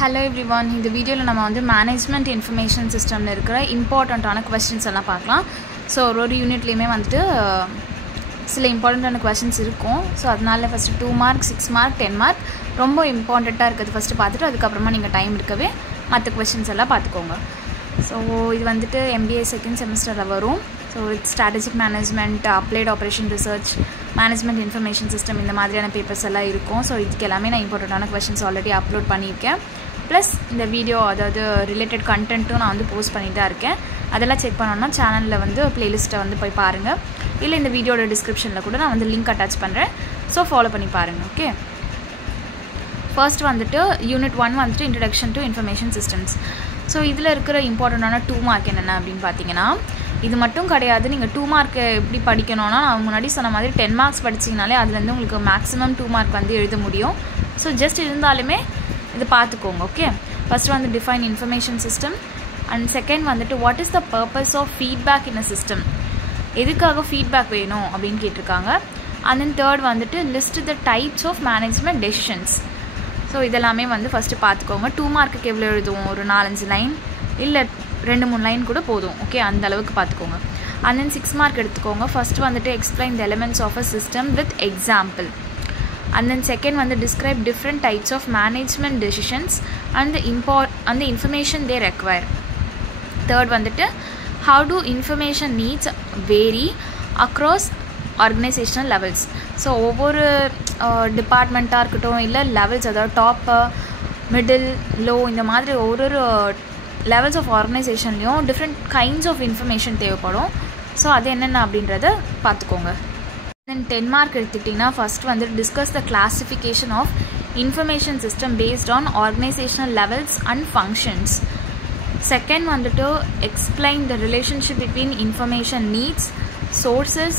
Hello everyone, in the video நம்ம வந்து management information systemல இருக்கிற இம்பார்ட்டன்ட்டான questions எல்லாம் பார்க்கலாம். ஸோ ஒரு யூனிட்லேயுமே வந்துட்டு சில இம்பார்ட்டண்ட்டான questions இருக்கும். ஸோ அதனால ஃபஸ்ட்டு 2 mark 6 mark 10 mark ரொம்ப இம்பார்ட்டண்ட்டாக இருக்கிறது ஃபஸ்ட்டு பார்த்துட்டு அதுக்கப்புறமா நீங்கள் டைம் இருக்கவே மற்ற questions எல்லாம் பார்த்துக்கோங்க. ஸோ இது வந்துட்டு MBA செகண்ட் செமஸ்டரில் வரும். So strategic management, applied operation research, management information system இந்த மாதிரியான பேப்பர்ஸ் எல்லாம் இருக்கும். ஸோ இதுக்கு எல்லாமே நான் இம்பார்ட்டண்ட்டான questions ஆல்ரெடி அப்லோட் பண்ணியிருக்கேன். ப்ளஸ் இந்த வீடியோ அதாவது ரிலேட்டட் கண்டென்ட்டும் நான் வந்து போஸ்ட் பண்ணிட்டு தான் இருக்கேன். அதெல்லாம் செக் பண்ணோன்னா சேனலில் வந்து ப்ளேலிஸ்ட்டை வந்து போய் பாருங்கள். இல்லை இந்த வீடியோட டிஸ்கிரிப்ஷனில் கூட நான் வந்து லிங்க் அட்டாச் பண்ணுறேன். ஸோ ஃபாலோ பண்ணி பாருங்கள். ஓகே, ஃபர்ஸ்ட் வந்துட்டு யூனிட் 1 வந்துட்டு introduction to information systems. So இதில் இருக்கிற இம்பார்ட்டண்ட்டான 2 mark என்னென்ன அப்படின்னு பார்த்தீங்கன்னா, இது மட்டும் கிடையாது. நீங்கள் 2 mark எப்படி படிக்கணும்னா, நான் முன்னாடி சொன்ன மாதிரி 10 marks படிச்சிங்கனாலே அதுலேருந்து உங்களுக்கு மேக்ஸிமம் 2 mark வந்து எழுத முடியும். ஸோ ஜஸ்ட் இருந்தாலுமே இது பார்த்துக்கோங்க. ஓகே, ஃபஸ்ட்டு வந்து define information system and second வந்துட்டு what is the purpose of feedback in a system, எதுக்காக ஃபீட்பேக் வேணும் அப்படின்னு கேட்டிருக்காங்க. அண்ட் தென் தேர்ட் வந்துட்டு list the types of management decisions. So இதெல்லாமே வந்து ஃபஸ்ட்டு பார்த்துக்கோங்க. 2 markக்கு எவ்வளோ எழுதுவோம், ஒரு 4-5 லைன் இல்லை 2-3 லைன் கூட போதும். ஓகே, அந்த அளவுக்கு பார்த்துக்கோங்க. அண்ட் தென் 6 mark எடுத்துக்கோங்க. ஃபஸ்ட்டு வந்துட்டு explain the elements of a system with example. And then second வந்து describe different types of management decisions and the information they require. Third வந்துட்டு how do information needs vary across organizational levels. So ஒவ்வொரு டிபார்ட்மெண்ட்டாக இருக்கட்டும் இல்லை levels, அதாவது top, middle, low, இந்த மாதிரி ஒரு levels of ஆர்கனைசேஷன்லேயும் டிஃப்ரெண்ட் கைண்ட்ஸ் ஆஃப் இன்ஃபர்மேஷன் தேவைப்படும். ஸோ அது என்னென்ன அப்படின்றத பார்த்துக்கோங்க. தென் 10 mark எடுத்துக்கிட்டிங்கன்னா ஃபஸ்ட் வந்து discuss the classification of information system based on organisational levels and functions. Second வந்துட்டு explain the relationship between information needs, sources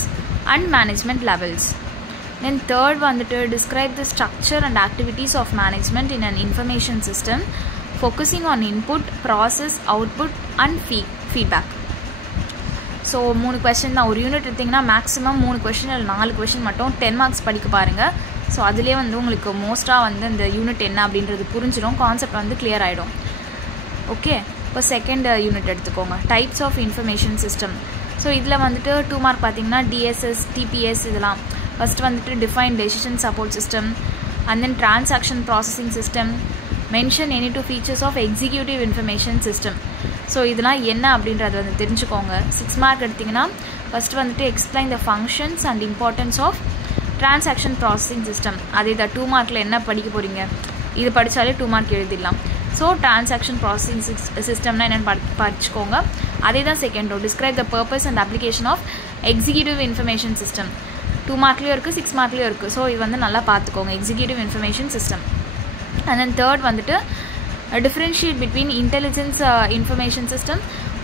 and management levels. Then third வந்துட்டு describe the structure and activities of management in an information system focusing on input, process, output and feedback. So 3 question தான். ஒரு unit எடுத்திங்கன்னா maximum 3 question இல்லை 4 question மட்டும் 10 marks படிக்க பாருங்கள். So அதிலே வந்து உங்களுக்கு மோஸ்ட்டாக வந்து இந்த யூனிட் என்ன அப்படின்றது புரிஞ்சிடும், கான்செப்ட் வந்து கிளியர் ஆகிடும். ஓகே, இப்போ செகண்ட் யூனிட் எடுத்துக்கோங்க, types of information system. So இதில் வந்துட்டு 2 mark பார்த்தீங்கன்னா டிஎஸ்எஸ், டிபிஎஸ் இதெல்லாம். ஃபஸ்ட்டு வந்துட்டு define decision support system and then transaction processing system, mention any 2 features of executive information system. So இதெல்லாம் என்ன அப்படின்றத வந்து தெரிஞ்சுக்கோங்க. 6 mark எடுத்திங்கன்னா ஃபஸ்ட்டு வந்துட்டு explain the functions and importance of transaction processing system. அதே தான் 2 markல என்ன படிக்க போகிறீங்க, இது படித்தாலே 2 mark எழுதிடலாம். ஸோ டிரான்சாக்ஷன் ப்ராசஸிங் சிஸ்டம்னா என்னென்னு படிச்சுக்கோங்க. அதே தான் second row, describe the purpose and application of executive information system. 2 markலேயும் இருக்குது, 6 markலேயும் இருக்குது. ஸோ இது வந்து நல்லா பார்த்துக்கோங்க, executive information system. And then third வந்துட்டு differentiate between intelligence information system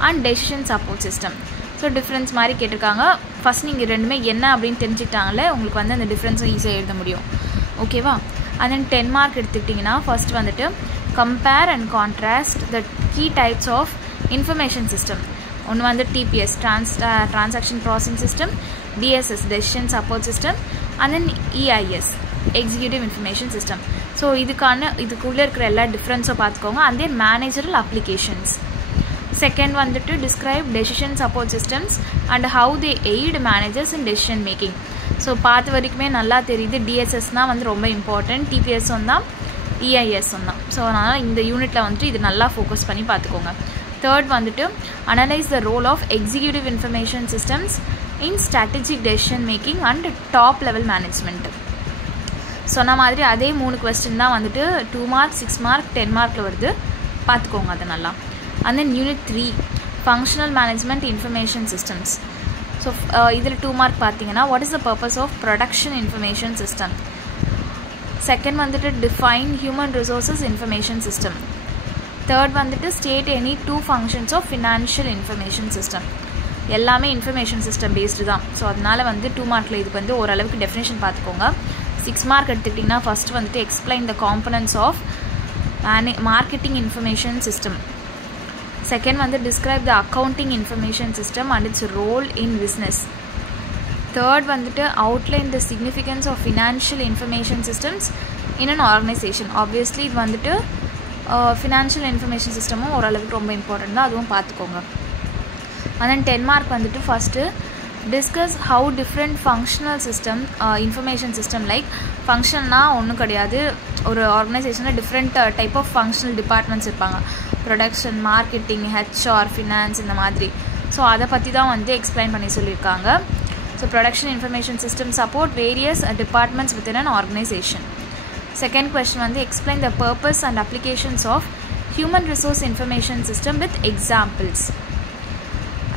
and decision support system. So difference மாதிரி கேட்டிருக்காங்க. ஃபஸ்ட் நீங்கள் ரெண்டுமே என்ன அப்படின்னு தெரிஞ்சுக்கிட்டாங்களே உங்களுக்கு வந்து அந்த டிஃப்ரென்ஸும் ஈஸியாக எழுத முடியும். ஓகேவா? அண்ட் தென் 10 mark எடுத்துக்கிட்டிங்கன்னா ஃபஸ்ட் வந்துட்டு compare and contrast the key types of information system. ஒன்று வந்து TPS, transaction processing system, DSS, decision support system, and then EIS, executive information system. So இதுக்குள்ளே இருக்கிற எல்லா டிஃப்ரென்ஸும் பார்த்துக்கோங்க. And then managerial applications. Second வந்துட்டு describe decision support systems and how they aid managers in decision making. So பார்த்த வரைக்குமே நல்லா தெரியுது, டிஎஸ்எஸ்னால் வந்து ரொம்ப இம்பார்ட்டன்ட், டிபிஎஸும் தான், இஐஎஸும் தான். ஸோ அதனால் இந்த யூனிட்டில் வந்துட்டு இது நல்லா ஃபோக்கஸ் பண்ணி பார்த்துக்கோங்க. தேர்ட் வந்துட்டு analyse the role of executive information systems in strategic decision making and top level management. சொன்ன மாதிரி அதே 3 question தான் வந்துட்டு 2 mark 6 mark 10 markல வருது, பார்த்துக்கோங்க அதை நல்லா. And then unit 3 functional management information systems. So இதில் 2 mark பார்த்தீங்கன்னா what is the purpose of production information system. Second வந்துட்டு define human resources information system. Third வந்துட்டு state any 2 functions of financial information system. எல்லாமே information system based தான். So அதனால் வந்து 2 markல இதுக்கு வந்து ஓரளவுக்கு டெஃபினேஷன் பார்த்துக்கோங்க. 6 mark எடுத்துக்கிட்டிங்கன்னா ஃபஸ்ட்டு வந்துட்டு explain the components of marketing information system. Second வந்து describe the accounting information system and its role in business. Third வந்துட்டு outline the significance of financial information systems in an organisation. Obviously இது வந்துட்டு financial information சிஸ்டமும் ஓரளவுக்கு ரொம்ப important தான், அதுவும் பார்த்துக்கோங்க. and then 10 mark வந்துட்டு first discuss how different functional system information system like functionனா ஒன்றும் கிடையாது, ஒரு ஆர்கனைசேஷனில் different type of functional departments இருப்பாங்க, ப்ரொடக்ஷன், மார்க்கெட்டிங், ஹெச்ஆர், ஃபினான்ஸ் இந்த மாதிரி. ஸோ அதை பற்றி தான் வந்து எக்ஸ்பிளைன் பண்ணி சொல்லியிருக்காங்க. So production information system support various departments within an organisation. Second question வந்து explain the purpose and applications of human resource information system with examples.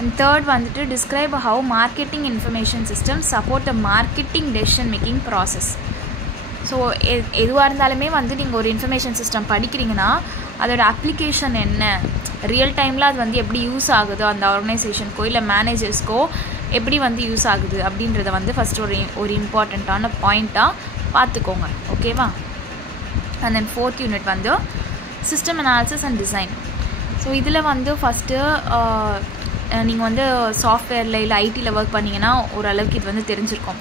And third வந்துட்டு describe how marketing information system support the marketing decision making process. So எதுவாக இருந்தாலுமே வந்து நீங்கள் ஒரு information system படிக்கிறீங்கன்னா அதோட application என்ன, real டைமில் அது வந்து எப்படி யூஸ் ஆகுது அந்த ஆர்கனைசேஷனுக்கோ இல்லை மேனேஜர்ஸ்க்கோ எப்படி வந்து யூஸ் ஆகுது அப்படின்றத வந்து ஃபஸ்ட்டு ஒரு இம்பார்ட்டண்ட்டான பாயிண்ட்டாக பார்த்துக்கோங்க. ஓகேவா? அண்ட் தென் ஃபோர்த் யூனிட் வந்து system analysis and design. So இதில் வந்து ஃபஸ்ட்டு நீங்கள் வந்து சாஃப்ட்வேரில் இல்லை ஐடியில் ஒர்க் பண்ணிங்கன்னா ஓரளவுக்கு இது வந்து தெரிஞ்சிருக்கும்.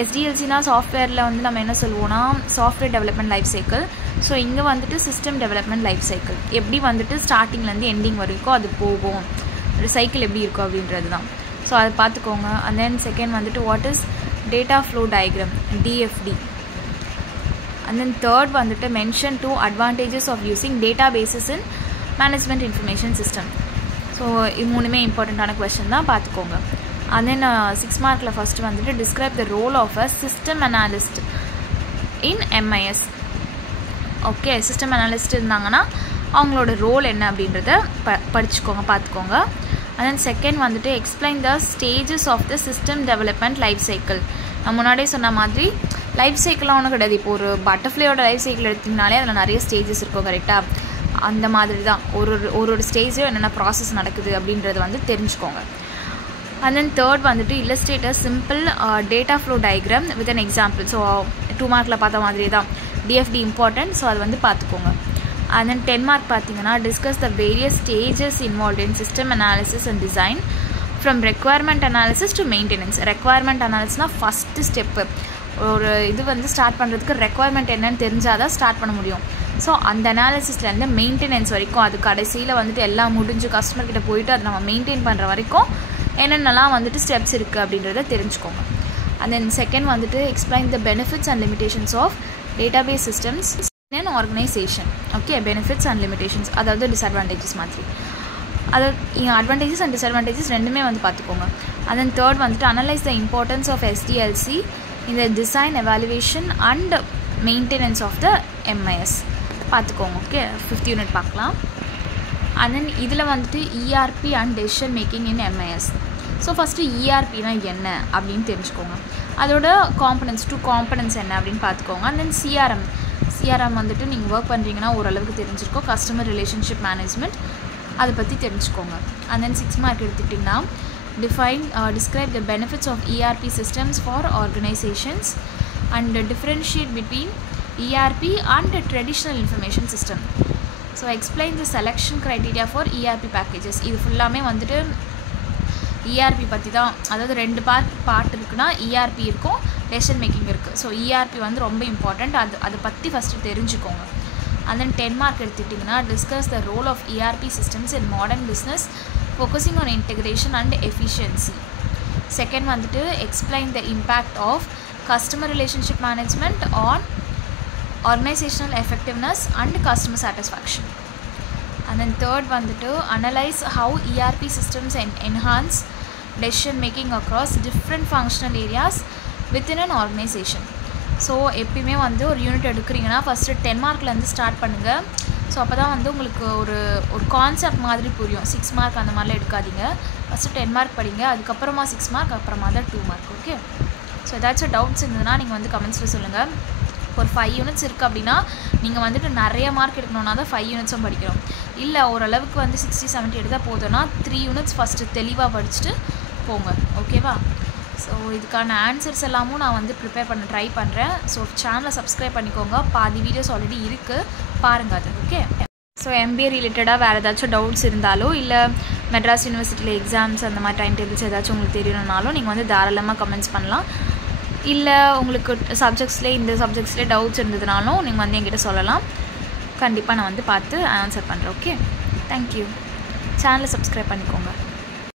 எஸ்டிஎல்சினா சாஃப்ட்வேரில் வந்து நம்ம என்ன சொல்லுவோம்னா software development life cycle. So இங்கே வந்துட்டு சிஸ்டம் டெவலப்மெண்ட் லைஃப் சைக்கிள், எப்படி வந்துட்டு ஸ்டார்டிங்லேருந்து எண்டிங் வரைக்கும் அது போகும், ஒரு சைக்கிள் எப்படி இருக்கும் அப்படின்றது தான். ஸோ அதை பார்த்துக்கோங்க. அண்ட் தென் செகண்ட் வந்துட்டு what is data flow diagram, DFD. And then third வந்துட்டு mention two advantages of using databases in management information system. So இது மூணுமே இம்பார்ட்டண்ட்டான கொஸ்டின் தான், பார்த்துக்கோங்க. அண்ட் தென் 6 மார்க்கில் ஃபஸ்ட்டு வந்துட்டு describe the role of a system analyst in MIS. Okay, system analyst இருந்தாங்கன்னா அவங்களோட ரோல் என்ன அப்படின்றத படிச்சுக்கோங்க, பார்த்துக்கோங்க. அண்ட் தென் செகண்ட் வந்துட்டு explain the stages of the system development life cycle. நான் முன்னாடியே சொன்ன மாதிரி லைஃப் சைக்கிளாக ஒன்றும் கிடையாது. இப்போ ஒரு பட்டர்ஃப்ளையோட லைஃப் சைக்கிள் எடுத்திங்கனாலே அதில் நிறைய ஸ்டேஜஸ் இருக்கும், கரெக்டாக? அந்த மாதிரி தான் ஒரு ஸ்டேஜும் என்னென்ன ப்ராசஸ் நடக்குது அப்படின்றத வந்து தெரிஞ்சுக்கோங்க. அண்ட் தென் தேர்ட் வந்துட்டு illustrate a simple data flow diagram with an example. So 2 மார்க்கில் பார்த்த மாதிரியே தான் டிஎஃப்டி இம்பார்ட்டன்ட், ஸோ அது வந்து பார்த்துக்கோங்க. அண்ட் தென் 10 மார்க் பார்த்தீங்கன்னா discuss the various stages involve in system analysis and design from requirement analysis to maintenance. Requirement அனாலிசிஸ்னால் first step. ஒரு இது வந்து ஸ்டார்ட் பண்ணுறதுக்கு ரெக்குவயர்மெண்ட் என்னன்னு தெரிஞ்சால் தான் ஸ்டார்ட் பண்ண முடியும். ஸோ அந்த அனாலிசிஸ்லேருந்து மெயின்டெனன்ஸ் வரைக்கும், அது கடைசியில் வந்துட்டு எல்லாம் முடிஞ்சு கஸ்டமர்கிட்ட போயிட்டு அதை நம்ம மெயின்டைன் பண்ணுற வரைக்கும் என்னென்னலாம் வந்துட்டு ஸ்டெப்ஸ் இருக்குது அப்படின்றத தெரிஞ்சுக்கோங்க. அண்ட் தென் செகண்ட் வந்துட்டு explain the benefits and limitations of database systems in organisation. Okay, benefits and limitations, அதாவது டிஸ்அட்வான்டேஜஸ் மாதிரி. அதாவது அட்வான்டேஜஸ் அண்ட் டிஸ்அட்வான்டேஜஸ் ரெண்டுமே வந்து பார்த்துக்கோங்க. அண்ட் தென் தேர்ட் வந்துட்டு analyse the importance of SDLC in the design, evaluation and maintenance of the MIS பார்த்துக்கோங்க. Okay, 5th unit பார்க்கலாம். And then இதில் வந்துட்டு ERP and decision making in MIS. So first இஆர்பினா என்ன அப்படின்னு தெரிஞ்சுக்கோங்க, அதோட காம்பனன்ட்ஸ் 2 காம்பனன்ட்ஸ் என்ன அப்படின்னு பார்த்துக்கோங்க. அண்ட் தென் சிஆர்எம் வந்துட்டு நீங்கள் ஒர்க் பண்ணுறீங்கன்னா ஓரளவுக்கு தெரிஞ்சிருக்கோம், கஸ்டமர் ரிலேஷன்ஷிப் மேனேஜ்மெண்ட், அதை பற்றி தெரிஞ்சுக்கோங்க. அண்ட் தென் 6 மார்க் எடுத்துக்கிட்டிங்கன்னா describe the benefits of ERP systems for organizations and differentiate between ERP and a traditional information system. So explain the selection criteria for ERP packages. இது ஃபுல்லாமே வந்துட்டு ERP பற்றி தான், அதாவது 2 பார்ட் இருக்குன்னா ERP இருக்கும், decision making இருக்குது. ஸோ ERP வந்து ரொம்ப இம்பார்ட்டண்ட், அதை பற்றி ஃபஸ்ட்டு தெரிஞ்சுக்கோங்க. And then 10 மார்க் எடுத்துக்கிட்டிங்கன்னா discuss the role of ERP systems in modern business focusing on integration and efficiency. Second வந்துட்டு explain the impact of customer relationship management on organizational effectiveness and customer satisfaction. And then third வந்துட்டு analyze how ERP systems enhance decision making across different functional areas within an organization. So எப்பயுமே வந்து ஒரு unit எடுக்கிறீங்கன்னா first 10 மார்க்லேருந்து start பண்ணுங்கள். So அப்போ தான் வந்து உங்களுக்கு ஒரு கான்செப்ட் மாதிரி புரியும். 6 மார்க் அந்த மாதிரிலாம் எடுக்காதீங்க, ஃபஸ்ட்டு 10 மார்க் படிங்க, அதுக்கப்புறமா 6 மார்க், அப்புறமா தான் 2 மார்க். ஓகே, ஸோ ஏதாச்சும் டவுட்ஸ் இருந்ததுன்னா நீங்கள் வந்து கமெண்ட்ஸில் சொல்லுங்கள். ஒரு 5 யூனிட்ஸ் இருக்குது அப்படின்னா நீங்கள் வந்துட்டு நிறைய மார்க் எடுக்கணுன்னா தான் 5 யூனிட்ஸும் படிக்கணும். இல்லை ஓரளவுக்கு வந்து 60-70 எடுத்தால் போதும்னா 3 யூனிட்ஸ் ஃபஸ்ட்டு தெளிவாக படிச்சுட்டு போங்க. ஓகேவா? ஸோ இதுக்கான ஆன்சர்ஸ் எல்லாமும் நான் வந்து ப்ரிப்பேர் பண்ண ட்ரை பண்ணுறேன். ஸோ சேனலை சப்ஸ்கிரைப் பண்ணிக்கோங்க, பாதி வீடியோஸ் ஆல்ரெடி இருக்குது, பாருங்கள் அது. ஓகே, ஸோ MBA ரிலேட்டடாக வேறு ஏதாச்சும் டவுட்ஸ் இருந்தாலோ இல்லை மெட்ராஸ் யூனிவர்சிட்டியில் எக்ஸாம்ஸ் அந்த மாதிரி டைம் டேபிள்ஸ் ஏதாச்சும் உங்களுக்கு தெரியணுன்னாலும் நீங்கள் வந்து தாராளமாக கமெண்ட்ஸ் பண்ணலாம். இல்லை உங்களுக்கு சப்ஜெக்ட்ஸ்லேயே இந்த சப்ஜெக்ட்ஸ்லேயே டவுட்ஸ் இருந்ததுனாலும் நீங்கள் வந்து என்கிட்ட சொல்லலாம். கண்டிப்பாக நான் வந்து பார்த்து ஆன்சர் பண்ணுறேன். Okay, thank you. சேனலை சப்ஸ்கிரைப் பண்ணிக்கோங்க.